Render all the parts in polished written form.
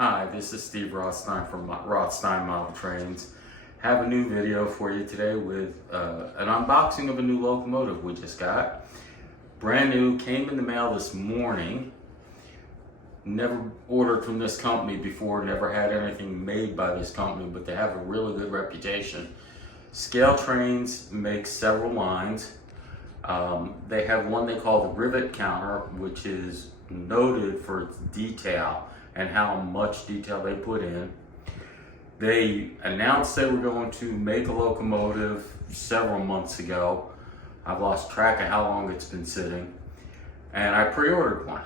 Hi, this is Steve Rothstein from Rothstein Model Trains. Have a new video for you today with an unboxing of a new locomotive we just got. Brand new, came in the mail this morning. Never ordered from this company before, never had anything made by this company, but they have a really good reputation. Scale Trains makes several lines. They have one they call the rivet counter, which is noted for its detail and how much detail they put in. They announced they were going to make a locomotive several months ago. I've lost track of how long it's been sitting, and I pre-ordered one.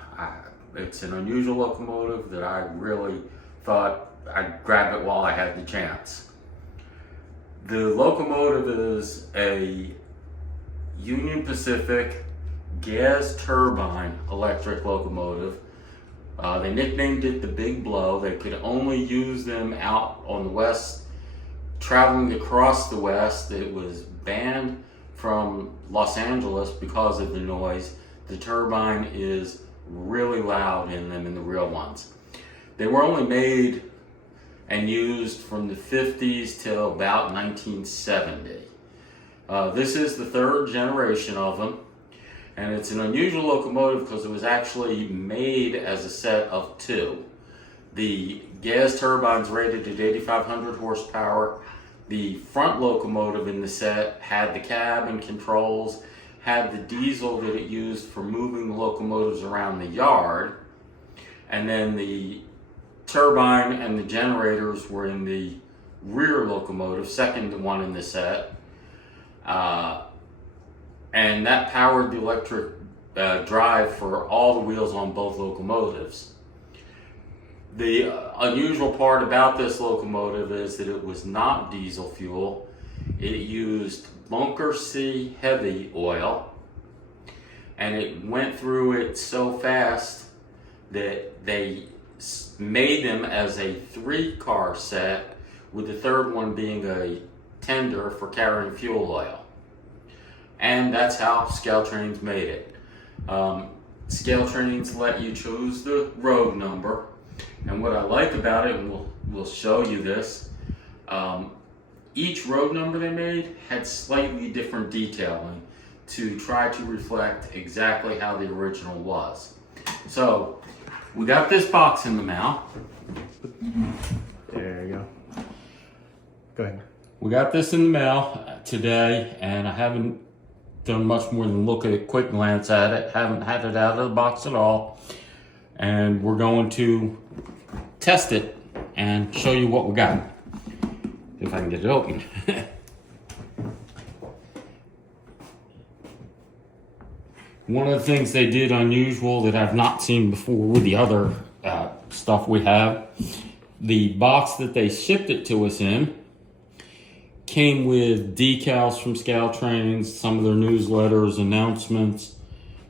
It's an unusual locomotive that I really thought I'd grab it while I had the chance. The locomotive is a Union Pacific gas turbine electric locomotive. They nicknamed it the Big Blow. They could only use them out on the west, traveling across the west. It was banned from Los Angeles because of the noise. The turbine is really loud in them, in the real ones. They were only made and used from the 50s till about 1970. This is the third generation of them. And it's an unusual locomotive because it was actually made as a set of two. The gas turbine's rated at 8,500 horsepower. The front locomotive in the set had the cab and controls, had the diesel that it used for moving the locomotives around the yard. And then the turbine and the generators were in the rear locomotive, second one in the set. And that powered the electric drive for all the wheels on both locomotives. The unusual part about this locomotive is that it was not diesel fuel. It used bunker C heavy oil, and it went through it so fast that they made them as a 3-car set, with the third one being a tender for carrying fuel oil. And that's how Scale Trains made it. Scale Trains let you choose the road number. And what I like about it, and we'll show you this, each road number they made had slightly different detailing to try to reflect exactly how the original was. So, we got this box in the mail. There you go. Go ahead. We got this in the mail today, and I haven't done much more than look at it, quick glance at it. Haven't had it out of the box at all. And we're going to test it and show you what we got. If I can get it open. One of the things they did unusual that I've not seen before with the other stuff we have, the box that they shipped it to us in came with decals from Scale Trains, some of their newsletters, announcements,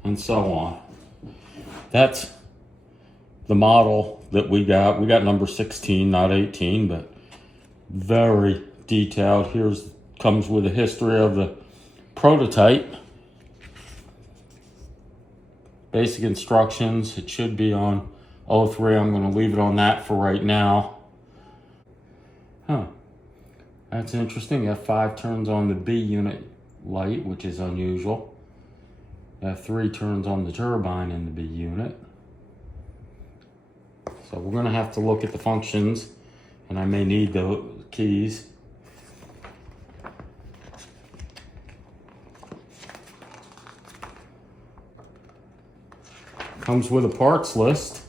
and so on. That's the model that we got. We got number 16, not 18, but very detailed. Comes with a history of the prototype. Basic instructions. It should be on 03. I'm going to leave it on that for right now. That's interesting. You have 5 turns on the B unit light, which is unusual. You have 3 turns on the turbine in the B unit. So we're going to have to look at the functions, and I may need the keys. Comes with a parts list.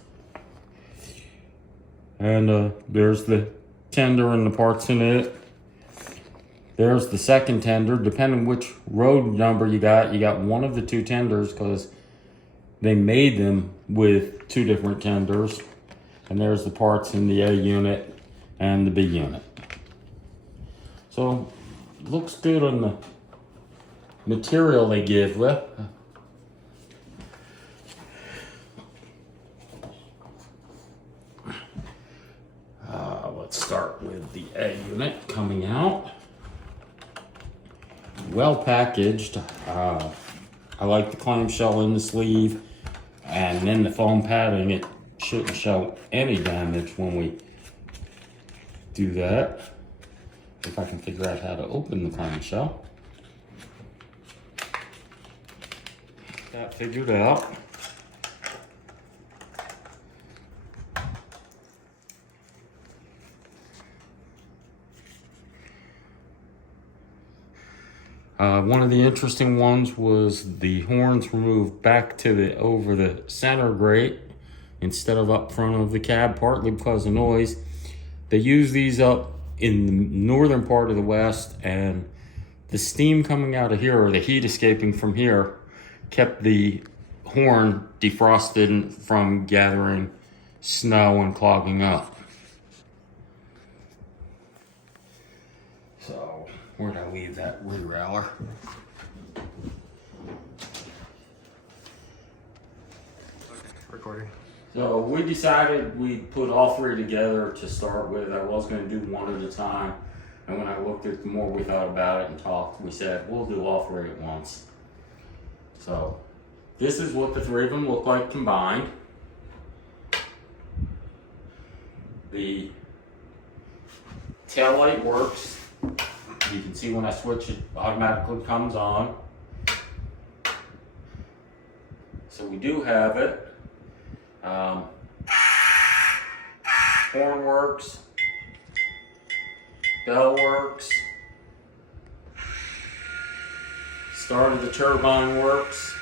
And there's the tender and the parts in it. There's the second tender. Depending which road number you got one of the 2 tenders because they made them with 2 different tenders. And there's the parts in the A unit and the B unit. So, looks good on the material they give you. Let's start with the A unit coming out. Well packaged. I like the clamshell in the sleeve, and then the foam padding. It shouldn't show any damage when we do that. If I can figure out how to open the clamshell. That figured out. One of the interesting ones was the horns were moved back to over the center grate instead of up front of the cab, partly because of noise. They use these up in the northern part of the West, and the steam coming out of here, or the heat escaping from here, kept the horn defrosted from gathering snow and clogging up. So, where'd I leave that reraller? Recording. So we decided we'd put all three together to start with. I was going to do one at a time. And when I looked at the more we thought about it and talked, we said, we'll do all three at once. So this is what the three of them look like combined. The tail light works. You can see when I switch it, automatically comes on. So we do have it. Horn works. Bell works. Start of the turbine works.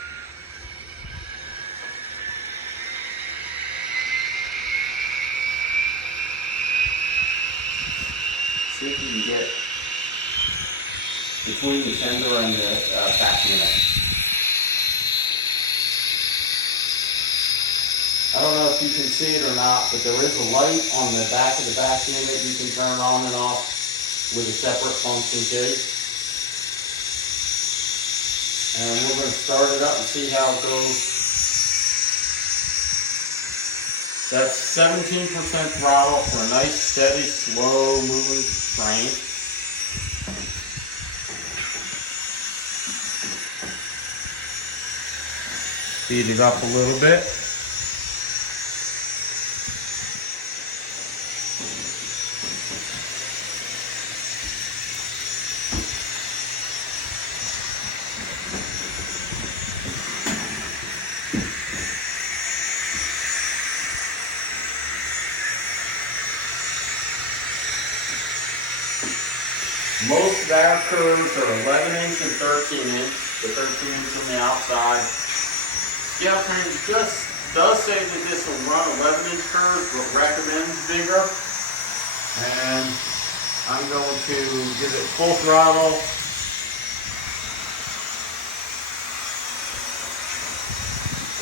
See if you can get between the tender and the back unit. I don't know if you can see it or not, but there is a light on the back of the back unit you can turn on and off with a separate function key. And we're going to start it up and see how it goes. That's 17% throttle for a nice, steady, slow moving train. Speed it up a little bit. Most of our curves are 11-inch and 13-inch. The 13-inch on the outside. Scale train just does say that this will run 11-inch curves, but recommends bigger. And I'm going to give it full throttle.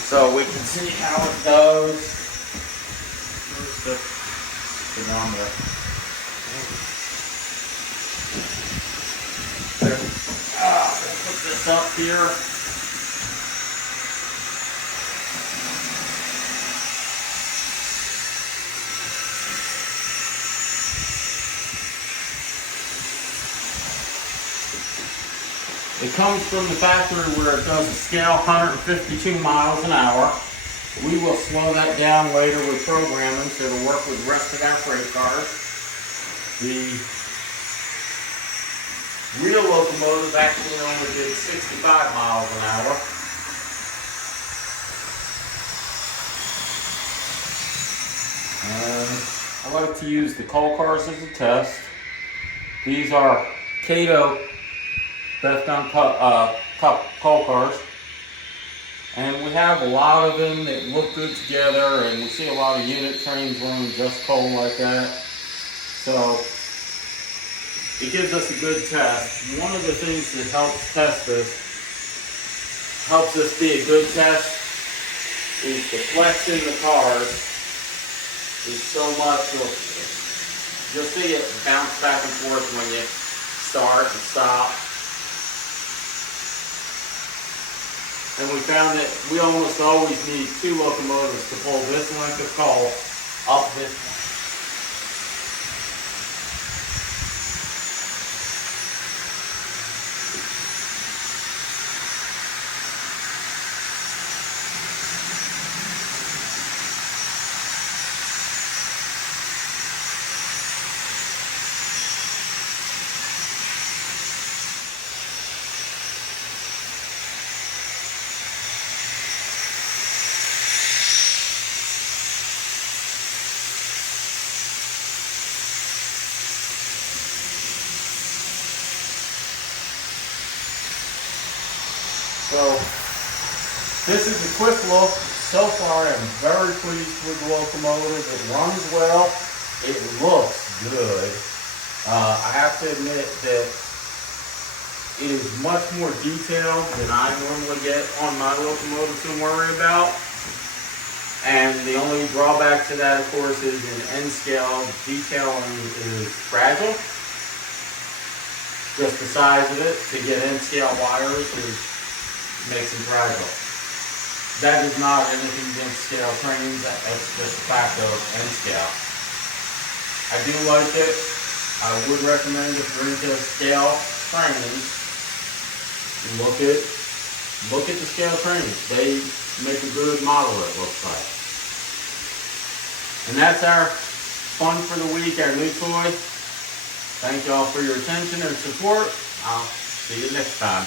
So we can see how it goes. Where's the speedometer? Put this up here. It comes from the factory where it does a scale 152 miles an hour. We will slow that down later with programming so it'll work with the rest of our freight cars. The real locomotive actually only did 65 miles an hour. I like to use the coal cars as a test. These are Cato Best on coal cars. And we have a lot of them that look good together, and we see a lot of unit trains running just coal like that. So it gives us a good test. One of the things that helps test this, helps us be a good test, is the flex in the cars is so much. You'll see it bounce back and forth when you start and stop. And we found that we almost always need two locomotives to pull this length of coal up this one. So this is a quick look. So far, I'm very pleased with the locomotive. It runs well. It looks good. I have to admit that it is much more detailed than I normally get on my locomotive to worry about. And the only drawback to that, of course, is in N scale detailing is fragile. Just the size of it to get N scale wires makes it fragile. That is not anything against scale trains. That's just a fact of N scale. I do like it. I would recommend if you're into scale trains, look at the scale trains. They make a good model, it looks like. And that's our fun for the week, our new toy. Thank y'all for your attention and support. I'll see you next time.